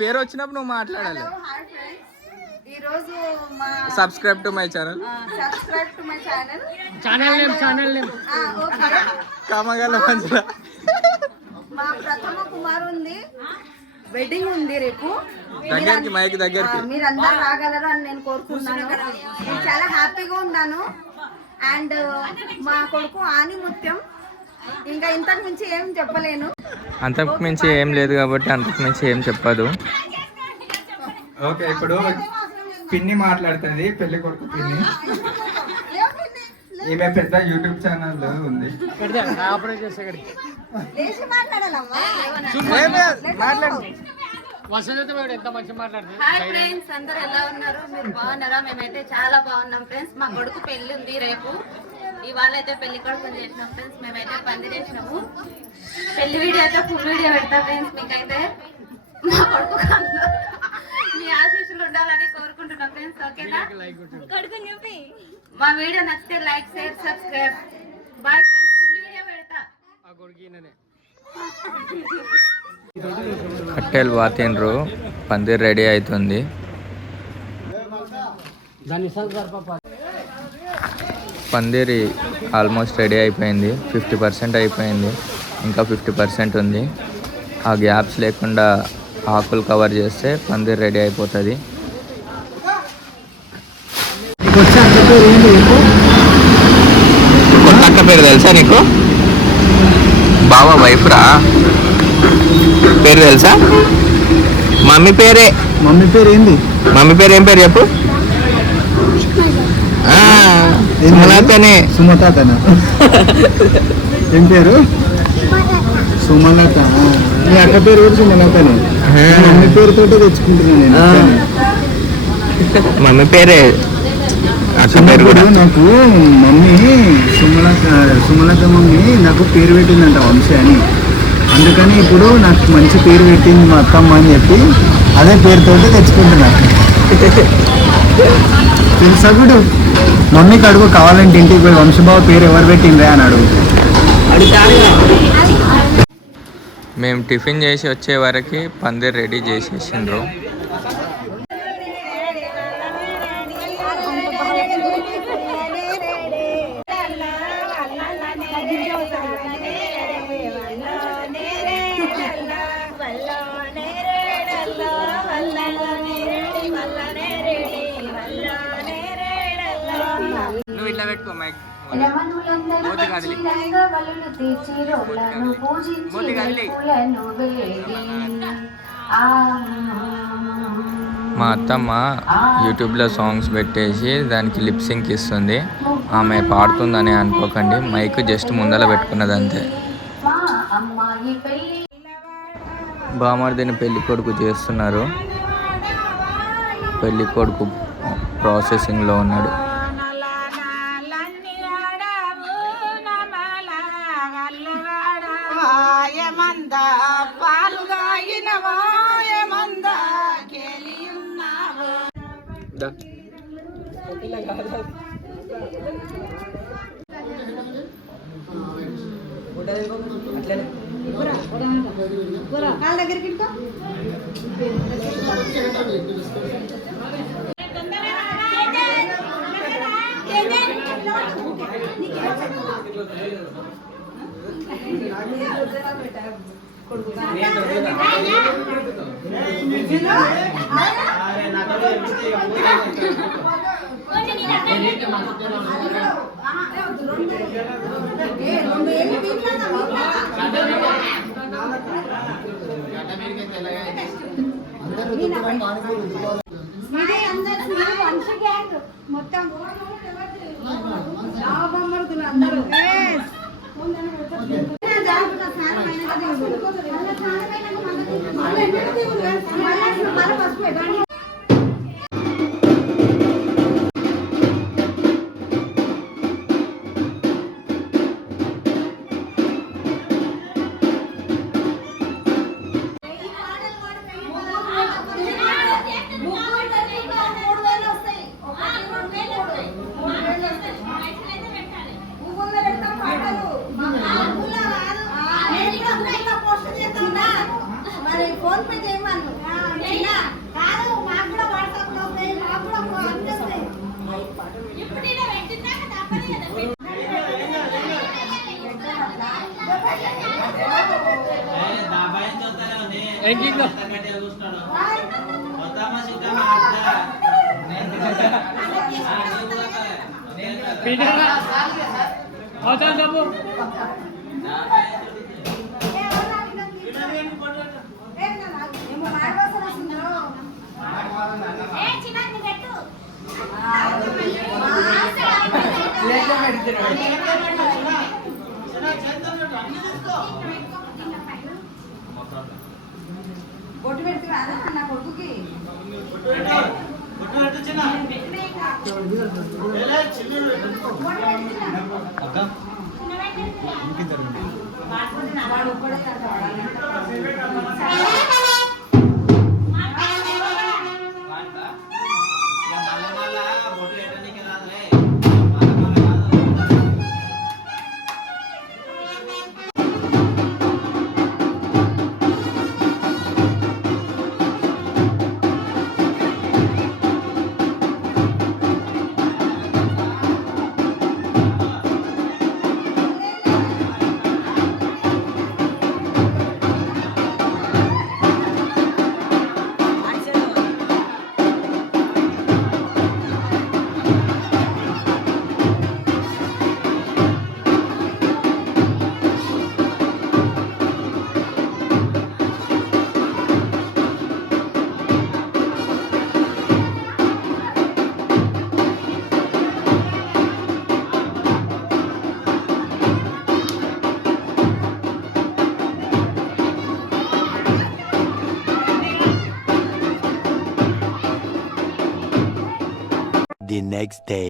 పేరు వచ్చినప్పుడు నువ్వు మాట్లాడాలి. ఈరోజు సబ్స్క్రైబ్ టు మై ఛానల్. కామగల మంచిగా మా ప్రథమ కుమారుంది వెడ్డింగ్ ఉంది రేపు. దగ్గరికి మైక్ దగ్గరికి మీరందరూ రాగలరు అని నేను కోరుకుంటున్నాను. నేను చాలా హ్యాపీగా ఉన్నాను. అండ్ మా కొడుకు ఆని ముత్యం. ఇంకా ఇంతకు మించి ఏం చెప్పలేను. అంతకు మించి ఏం లేదు కాబట్టి అంతకు మించి ఏం చెప్పదు. ఓకే, ఇప్పుడు పిన్ని మాట్లాడుతుంది, పెళ్లి కొడుకు పిన్ని. ఈమె పెద్ద యూట్యూబ్ ఛానల్ ఉంది. హాయ్ ఫ్రెండ్స్, అందరూ ఎలా ఉన్నారు? మీరు బాగున్నారా? మేమైతే చాలా బాగున్నాం ఫ్రెండ్స్. మా కొడుకు పెళ్లి ఉంది రేపు. ఇవాళ అయితే పెళ్లి కొడుకుని చేసినాం ఫ్రెండ్స్. మేమైతే పందిరి చేసినాము. పెళ్లి వీడియో అయితే ఫుల్ వీడియో పెడతా ఫ్రెండ్స్. మీకైతే మా కొడుకు మీ ఆశీస్సులు ఉండాలని కోరుకుంటున్నాం ఫ్రెండ్స్. ఓకేనా? మా వీడియో నచ్చితే like, share, subscribe. Bye friends. Full video పెడతా. కట్టెలు వాతిండ్రు, పందిరి రెడీ అవుతుంది. పందిరి ఆల్మోస్ట్ రెడీ అయిపోయింది. 50% అయిపోయింది, ఇంకా 50% ఉంది. ఆ గ్యాప్స్ లేకుండా ఆకులు కవర్ చేస్తే పందిరి రెడీ అయిపోతుంది. కొత్త అక్క పేరు తెలుసా నీకు? బావా వైఫ్ రా. పేరు తెలుసా? మమ్మీ పేరే. మమ్మీ పేరు ఏంది? మమ్మీ పేరు ఏం పేరు చెప్పు? సుమలతనే. సుమతాతనా? ఏం పేరు? సుమలత. మీ అక్క పేరు కూడా సుమలతనే. మమ్మీ పేరుతో తెచ్చుకుంటున్నాను నేను. మమ్మీ పేరే. చిన్నప్పుడు నాకు మమ్మీ సుమలత మమ్మీ నాకు పేరు పెట్టిందంట వంశీ అని. అందుకని ఇప్పుడు నాకు మంచి పేరు పెట్టింది మా అత్తమ్మ అని చెప్పి అదే పేరుతో తెచ్చుకుంటున్నా. తెలుసా గుడు? మమ్మీకి అడుగు, కావాలంటే ఇంటికి పోయి వంశబాబు పేరు ఎవరు పెట్టిందే అని అడుగు. మేము టిఫిన్ చేసి వచ్చే వరకు పందిరి రెడీ చేసేసిండ్రు. నువ్వు ఇట్లా పెట్టుకో మైక్. మా అత్తమ్మ యూట్యూబ్లో సాంగ్స్ పెట్టేసి దానికి లిప్సింక్ ఇస్తుంది. ఆమె పాడుతుందని అనుకోకండి, మైక్ జస్ట్ ముందర పెట్టుకున్నది అంతే. బామర్దిని పెళ్లి కొడుకు చేస్తున్నారు. పెళ్లి కొడుకు ప్రాసెసింగ్లో ఉన్నాడు. మొత్తం ఫోన్ పే చేయమను. బొట్టు పెడుతున్నా నా కొడుకుకి The next day.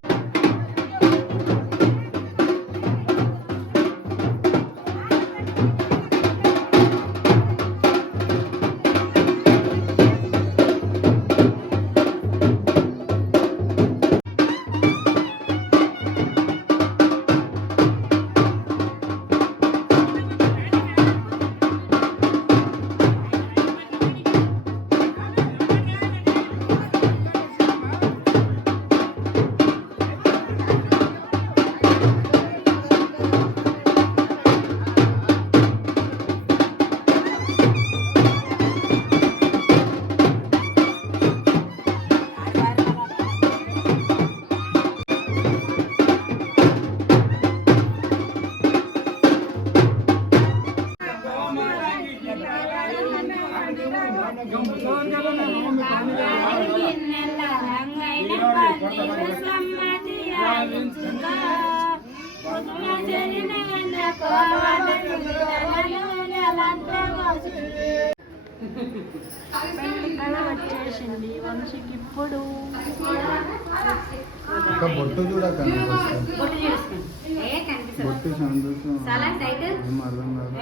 వచ్చేసింది వంశీకి ఇప్పుడు బొట్టు చూడక బొట్టు సంతోషం అర్థం కాదు.